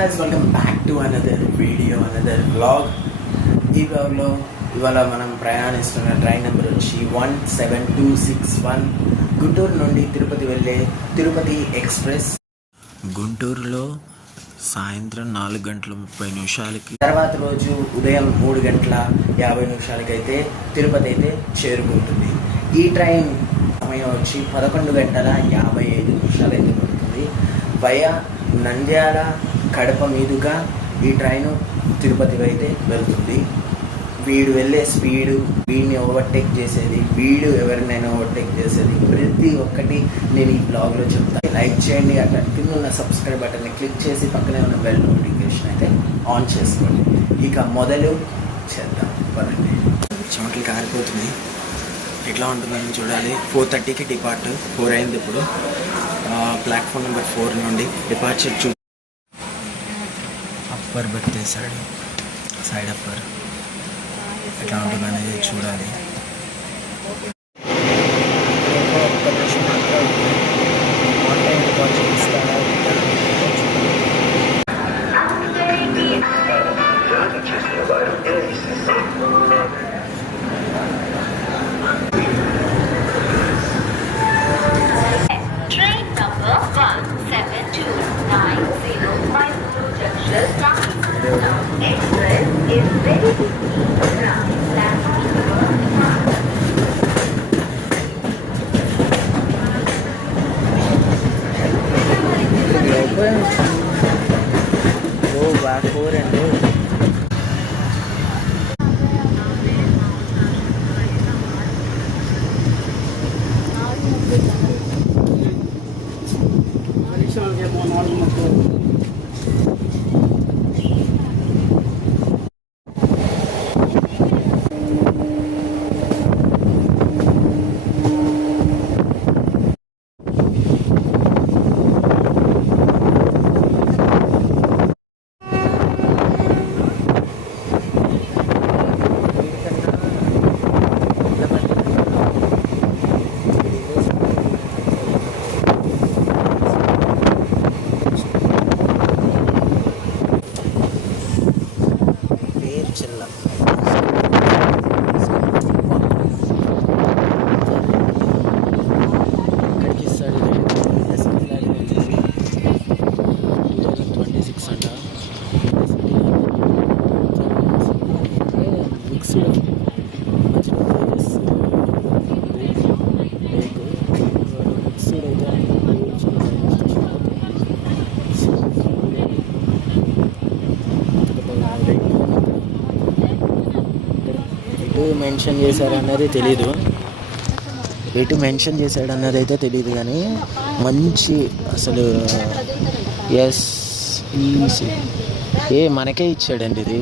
guys, welcome back to another video, another vlog. ఈ vlogలో ఇవాళ మనం ప్రయాణిస్తున్న ట్రైన్ నెంబర్ వచ్చి 17261 గుంటూరు నుండి తిరుపతి వెళ్ళే తిరుపతి ఎక్స్ప్రెస్. గుంటూరులో సాయంత్రం 4:30 తర్వాత రోజు ఉదయం 3:50 అయితే తిరుపతి అయితే చేరుకుంటుంది. ఈ ట్రైన్ సమయం వచ్చి 11:55 అయితే పడుతుంది. వయా నంద్యాల కడప మీదుగా ఈ ట్రైను తిరుపతి అయితే వెళ్తుంది. వీడు వెళ్ళే స్పీడు, వీడిని ఓవర్టేక్ చేసేది, వీడు ఎవరినైనా ఓవర్టేక్ చేసేది, ప్రతి ఒక్కటి నేను ఈ బ్లాగ్లో చెప్తాను. లైక్ చేయండి, అట్లా కింద ఉన్న సబ్స్క్రైబ్ బటన్ని క్లిక్ చేసి పక్కనే ఉన్న బెల్ నోటిఫికేషన్ అయితే ఆన్ చేసుకోండి. ఇక మొదలు చేద్దాం పదండి. చెమటలు కారిపోతున్నాయి, ఎట్లా ఉంటుందని చూడాలి. 4:30కి డిపార్ట్, 4 అయింది ఇప్పుడు. ప్లాట్ఫామ్ నెంబర్ 4 నుండి డిపార్చర్ అప్పర్ బెర్త్ వేసాడు, సైడ్ అప్పర్. ఎట్లా ఉంటుందనేది చూడాలి. ఒక్క నిమిషం మాత్రం ఆన్లైన్ డిపార్చర్ ఇస్తారా? మెన్షన్ చేశారు అన్నది తెలీదు, ఎటు మెన్షన్ చేశాడు అన్నది అయితే తెలియదు, కానీ మంచి అసలు మనకే ఇచ్చాడండి ఇది.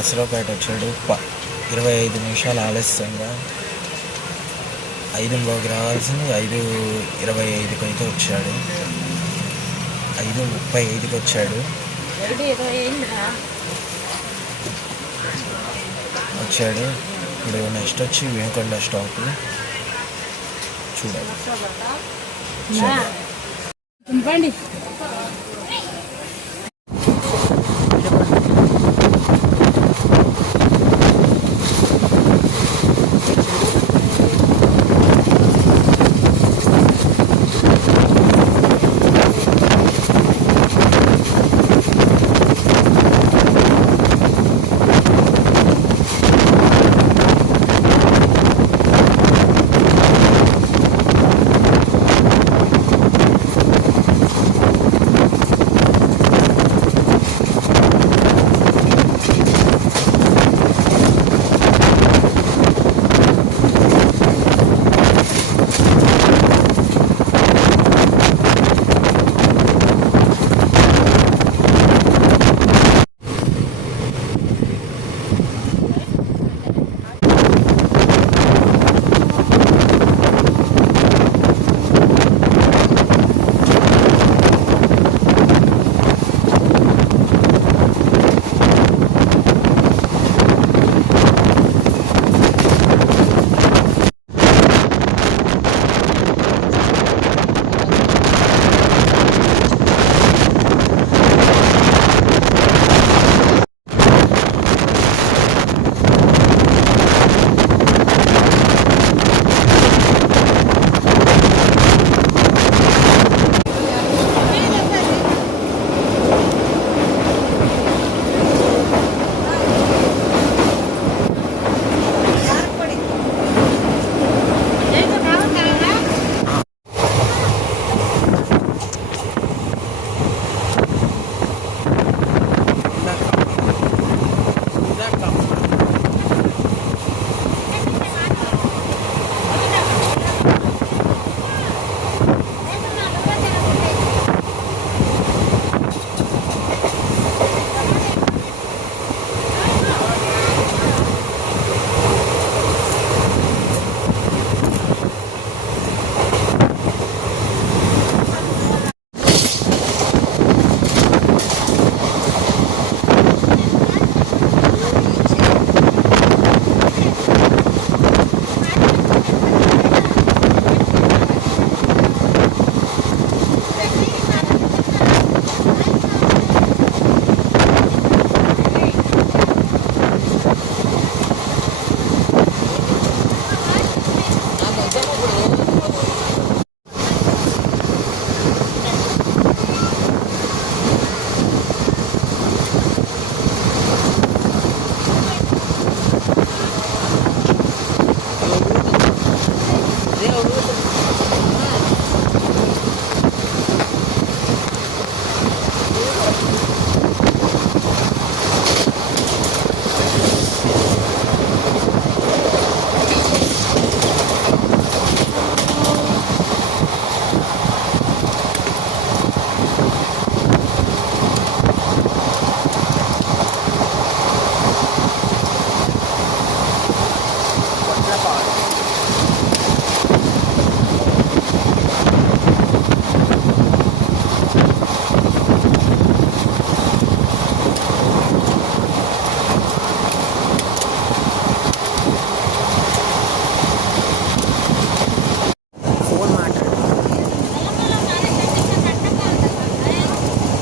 నర్సరావుపేట వచ్చాడు. 25 నిమిషాలు ఆలస్యంగా. 5:30 రావాల్సింది 5:25కి అయితే వచ్చాడు. 5:35కి వచ్చాడు. ఇప్పుడు నెక్స్ట్ వచ్చి వినుకొండ స్టాప్ చూడాలి.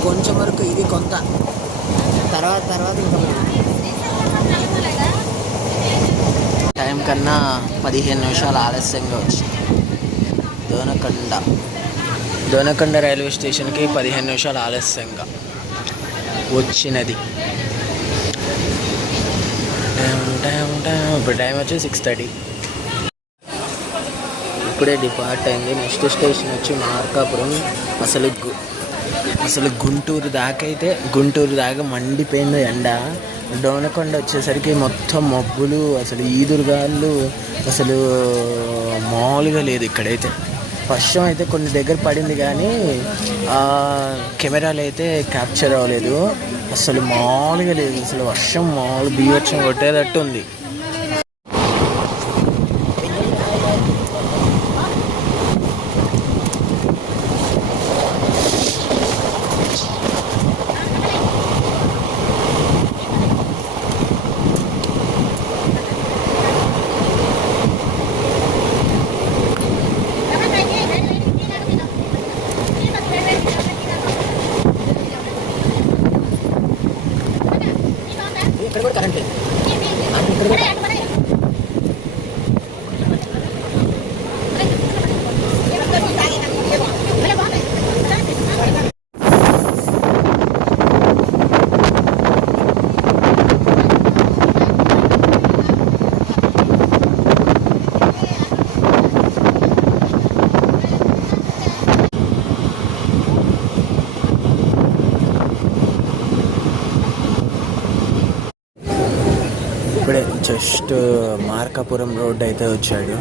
కొంచెం వరకు ఇది కొంత తర్వాత ఇంకా టైం కన్నా 15 నిమిషాలు ఆలస్యంగా వచ్చింది. దోనకొండ రైల్వే స్టేషన్కి 15 నిమిషాలు ఆలస్యంగా వచ్చినది. ఇప్పుడు టైం వచ్చి 6:30. ఇప్పుడే డిపార్ట్ అయింది. నెక్స్ట్ స్టేషన్ వచ్చి మార్కాపురం. అసలు గుంటూరు దాకా మండిపోయింది ఎండ. దోనకొండ వచ్చేసరికి మొత్తం మబ్బులు, అసలు ఈదురుగాళ్ళు, అసలు మామూలుగా లేదు ఇక్కడైతే. వర్షం అయితే కొన్ని దగ్గర పడింది కానీ కెమెరాలు అయితే క్యాప్చర్ అవ్వలేదు. అసలు మామూలుగా లేదు, అసలు వర్షం మామూలు బీభత్సం కొట్టేటట్టు ఉంది. ఇక్కడ కూడా కరెంట్ లేదు. ఇప్పుడే జస్ట్ మార్కాపురం రోడ్ అయితే వచ్చాడు.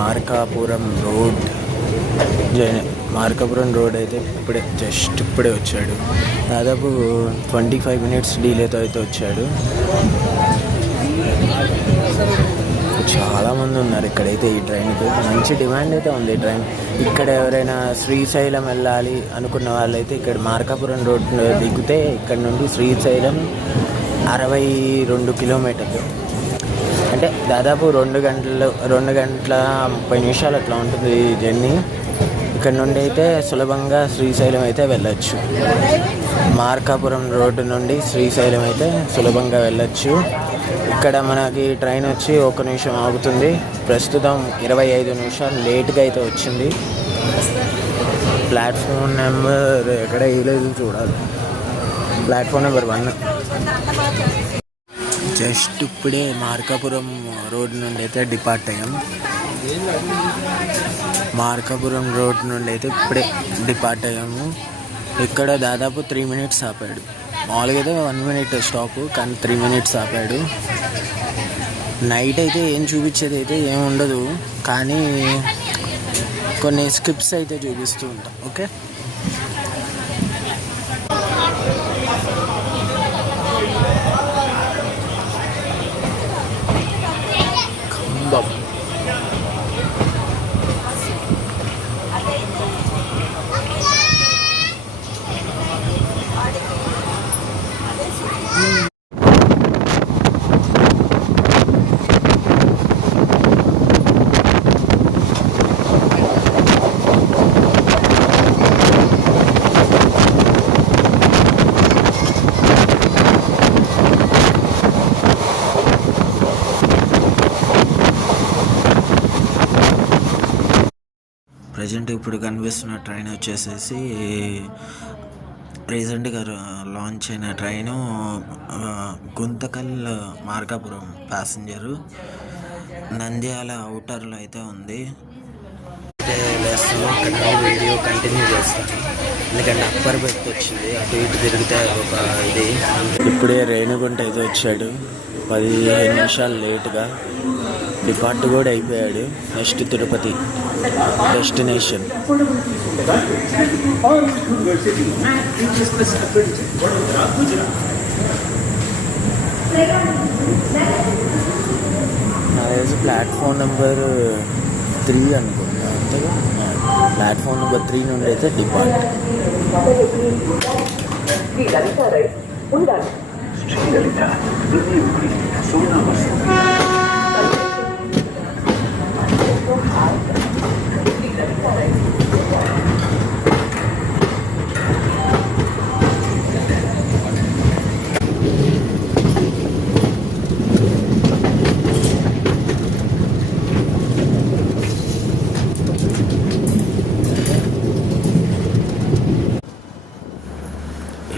మార్కాపురం రోడ్ అయితే ఇప్పుడే వచ్చాడు. దాదాపు 25 మినిట్స్ డీలేతో అయితే వచ్చాడు. చాలామంది ఉన్నారు ఇక్కడైతే. ఈ ట్రైన్కి మంచి డిమాండ్ అయితే ఉంది. ఈ ట్రైన్ ఇక్కడ ఎవరైనా శ్రీశైలం వెళ్ళాలి అనుకున్న వాళ్ళైతే ఇక్కడ మార్కాపురం రోడ్ దిగితే ఇక్కడ నుండి శ్రీశైలం 62 కిలోమీటర్లు, అంటే దాదాపు 2 గంటల 30 నిమిషాలు అట్లా ఉంటుంది జర్నీ. ఇక్కడ నుండి అయితే సులభంగా శ్రీశైలం అయితే వెళ్ళచ్చు. మార్కాపురం రోడ్డు నుండి శ్రీశైలం అయితే సులభంగా వెళ్ళచ్చు. ఇక్కడ మనకి ట్రైన్ వచ్చి 1 నిమిషం ఆగుతుంది. ప్రస్తుతం 25 నిమిషాలు లేట్గా అయితే వచ్చింది. ప్లాట్ఫామ్ నెంబర్ ఎక్కడ వేయలేదు, చూడాలి. Platform number 1. జస్ట్ ఇప్పుడే మార్కాపురం రోడ్ నుండి అయితే డిపార్ట్ అయ్యాం. మార్కాపురం రోడ్ నుండి అయితే ఇప్పుడే డిపార్ట్ అయ్యాము. ఇక్కడ దాదాపు 3 మినిట్స్ ఆపాడు. మామూలుగా అయితే 1 మినిట్ స్టాప్, కానీ 3 మినిట్స్ ఆపాడు. నైట్ అయితే ఏం చూపించేది అయితే ఏం ఉండదు, కానీ కొన్ని స్కిప్స్ అయితే చూపిస్తూ ఉంటాం. ఓకే, ప్రజెంట్ ఇప్పుడు కనిపిస్తున్న ట్రైన్ వచ్చేసేసి రీసెంట్గా లాంచ్ అయిన ట్రైను గుంతకల్ మార్కాపురం ప్యాసింజరు నంద్యాల అవుటర్లో అయితే ఉంది. అయితే వీడియో కంటిన్యూ చేస్తాను, ఎందుకంటే అప్పర్ బెర్త్ వచ్చింది. అటు ఇటు తిరిగితే ఒక ఇది. ఇప్పుడే రేణుగుంట అయితే వచ్చాడు, 15 నిమిషాలు లేటుగా. డిపార్ట్ కూడా అయిపోయాడు. Next Tirupati destination. నాది ప్లాట్ఫామ్ నెంబర్ 3 అనుకుంటా, అంతేగా. ప్లాట్ఫామ్ నెంబర్ 3 నుండి అయితే డిపార్ట్.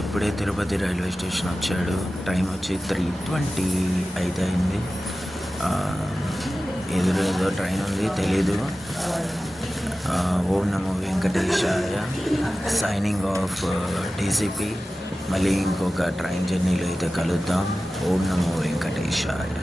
ఇప్పుడే తిరుపతి రైల్వే స్టేషన్ వచ్చాడు. టైం వచ్చి 3:20 అయితే అయింది. ఎదురేదో ట్రైన్ ఉంది, తెలీదు. ఓం నమో వెంకటేశాయ. Signing off TCP. మళ్ళీ ఇంకొక ట్రైన్ జర్నీలో అయితే కలుద్దాం. ఓం నమో వెంకటేశాయ.